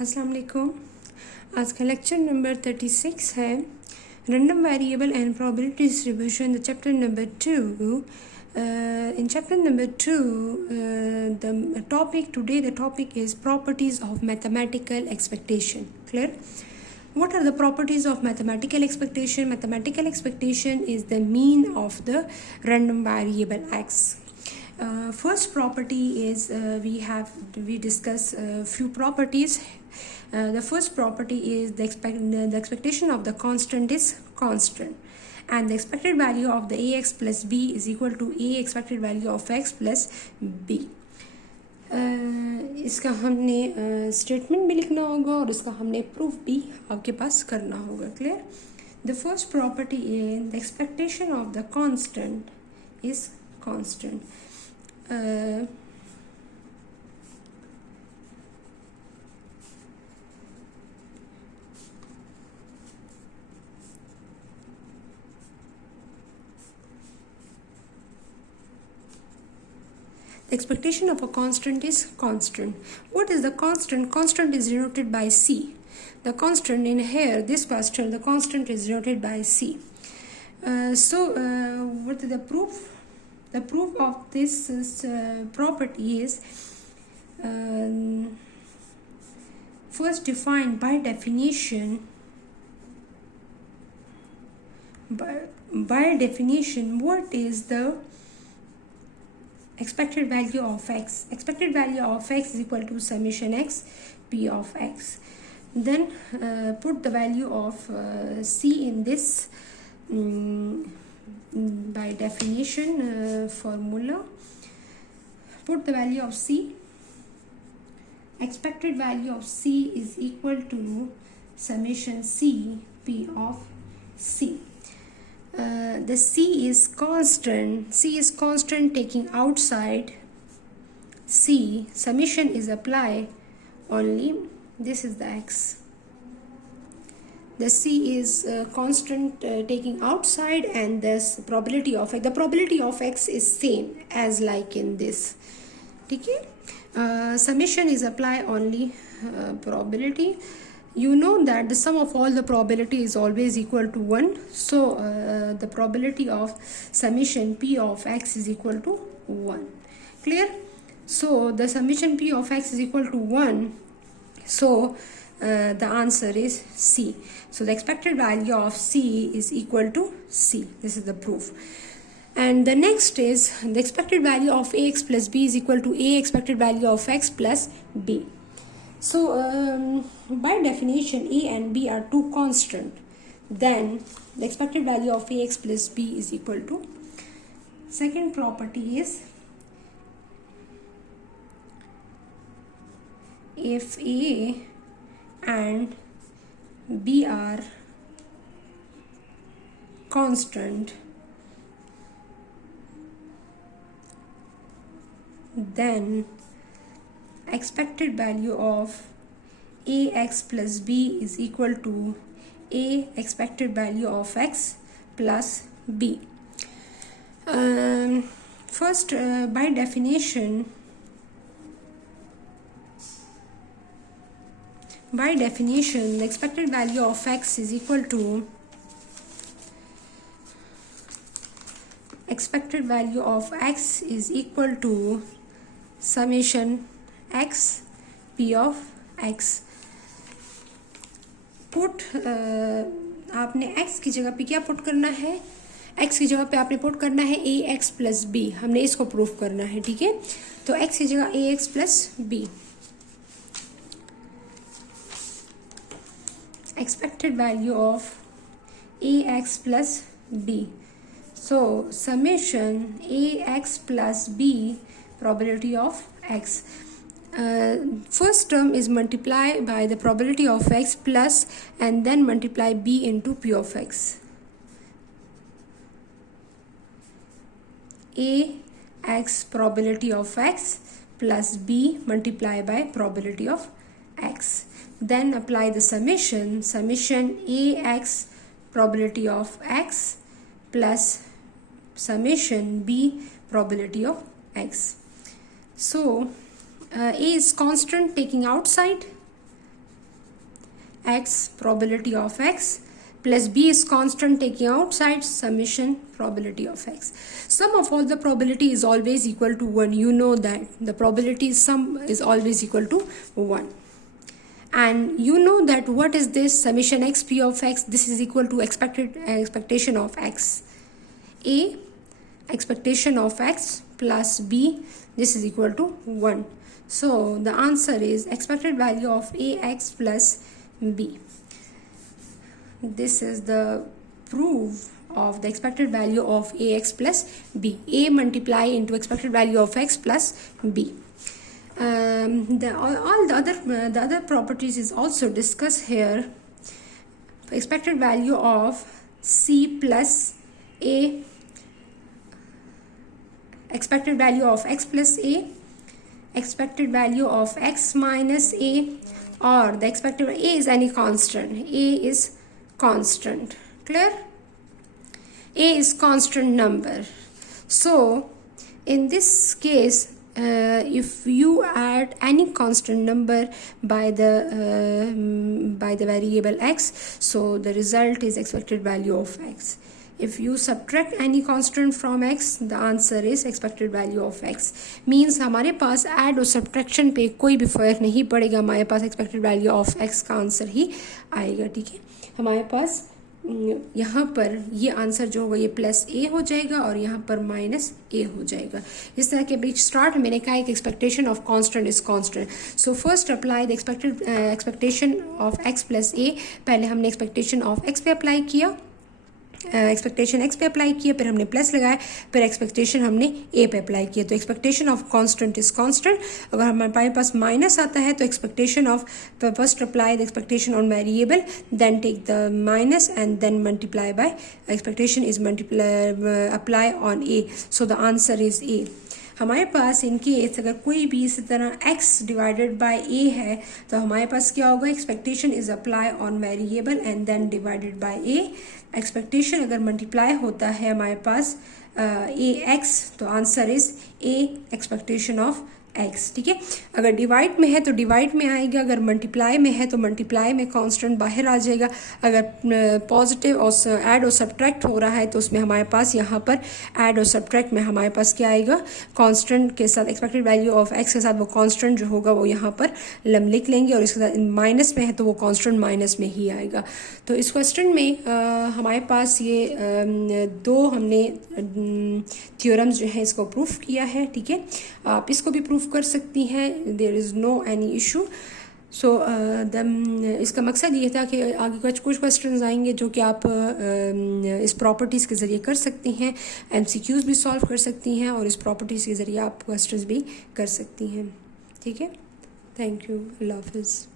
अस्सलाम वालेकुम। आज का लेक्चर नंबर 36 है random variable and probability distribution, the chapter number 2. In chapter number 2, the topic is properties of mathematical expectation. Clear? What are the properties of mathematical expectation? Mathematical expectation is the mean of the random variable x. First property is we discuss few properties. The first property is the expectation of the constant is constant, and the expected value of the ax plus b is equal to a expected value of x plus b. इसका हमने statement भी लिखना होगा और इसका हमने proof भी आपके पास करना होगा. Clear? The first property is the expectation of the constant is constant. The expectation of a constant is constant. What is the constant? Constant is denoted by c. The constant in here, this question, the constant is denoted by c. What is the proof? The proof of this property is first defined by definition. By definition, what is the expected value of x? Expected value of x is equal to summation x p of x. Then put the value of c in this by definition formula. Put the value of c. Expected value of c is equal to summation c p of c. The c is constant. C is constant taking outside c. Summation is applied only. This is the x. The c is constant taking outside, and this probability of x. The probability of x is same as like in this. Okay. Summation is applied only probability. You know that the sum of all the probability is always equal to 1. So the probability of summation p of x is equal to 1. Clear? So the summation p of x is equal to 1. So the answer is c. So the expected value of c is equal to c. This is the proof. And the next is the expected value of ax plus b is equal to a expected value of x plus b. So by definition, a and b are two constant. Then the expected value of ax plus b is equal to. Second property is if a and b are constant, then expected value of ax plus b is equal to a expected value of x plus b. First, by definition, the expected value of x is equal to summation x p of x. Put आपने x की जगह पे क्या put करना है? x की जगह पे आपने पुट करना है ax प्लस b. हमने इसको प्रूफ करना है. ठीक है? तो x की जगह ax plus b. Expected value of ax plus b. So summation ax plus b probability of x. First term is multiply by the probability of x plus and then multiply b into p of x. Ax probability of x plus b multiply by probability of x. Then apply the summation ax probability of x plus summation b probability of x. So a is constant taking outside, x probability of x plus b is constant taking outside summation probability of x. Sum of all the probability is always equal to 1. You know that the probability sum is always equal to 1. And you know that what is this summation x p of x? This is equal to expectation of x. A expectation of x plus b, this is equal to 1. So the answer is expected value of ax plus b. This is the proof of the expected value of ax plus b. A multiply into expected value of x plus b. The other properties is also discussed here. Expected value of c plus a, expected value of x plus a, expected value of x minus a, or the expected a is any constant. A is constant. Clear? A is constant number. So in this case, if you add any constant number by the variable x, so the result is expected value of x. If you subtract any constant from x, the answer is expected value of x. Means हमारे पास add और subtraction पे कोई भी फर्क नहीं पड़ेगा, हमारे पास expected value of x का आंसर ही आएगा. ठीक है, हमारे पास यहाँ पर ये आंसर जो होगा ये प्लस ए हो जाएगा और यहाँ पर माइनस ए हो जाएगा. इस तरह के बीच स्टार्ट मैंने कहा एक expectation of constant is constant. So first apply the expectation of X plus A. पहले हमने एक्सपेक्टेशन ऑफ एक्स पे अप्लाई किया, एक्सपेक्टेशन एक्स पे अप्लाई किया, फिर हमने प्लस लगाया, फिर एक्सपेक्टेशन हमने ए पे अप्लाई किया. तो expectation of constant is constant. अगर हमारे पास माइनस आता है तो expectation of first apply the expectation on variable, then take the minus and then multiply by expectation is apply on A. So the answer is A. हमारे पास इनके अगर कोई भी इसी तरह x डिवाइडेड बाय a है तो हमारे पास क्या होगा, expectation is apply on variable and then divided by a. Expectation अगर मल्टीप्लाई होता है हमारे पास ax तो answer is a expectation of x. ठीक है, अगर डिवाइड में है तो डिवाइड में आएगा, अगर मल्टीप्लाई में है तो मल्टीप्लाई में कांस्टेंट बाहर आ जाएगा. अगर पॉजिटिव और ऐड और सब्ट्रैक्ट हो रहा है तो उसमें हमारे पास यहाँ पर ऐड और सब्ट्रैक्ट में हमारे पास क्या आएगा, कांस्टेंट के साथ एक्सपेक्टेड वैल्यू ऑफ x के साथ वो कांस्टेंट जो होगा वो यहाँ पर लिख लेंगे, और इसके साथ माइनस में है तो वो कांस्टेंट माइनस में ही आएगा. तो इस क्वेश्चन में हमारे पास ये दो हमने थ्योरम्स जो है इसको प्रूफ किया है. ठीक है, आप इसको भी प्रूफ कर सकती हैं, there is no any issue. So इसका मकसद ये था कि आगे कुछ क्वेश्चंस आएंगे जो कि आप इस प्रॉपर्टीज़ के ज़रिए कर सकती हैं, MCQs भी सॉल्व कर सकती हैं, और इस प्रॉपर्टीज़ के ज़रिए आप क्वेश्चंस भी कर सकती हैं. ठीक है, थैंक यू, अल्लाह हाफ़िज़.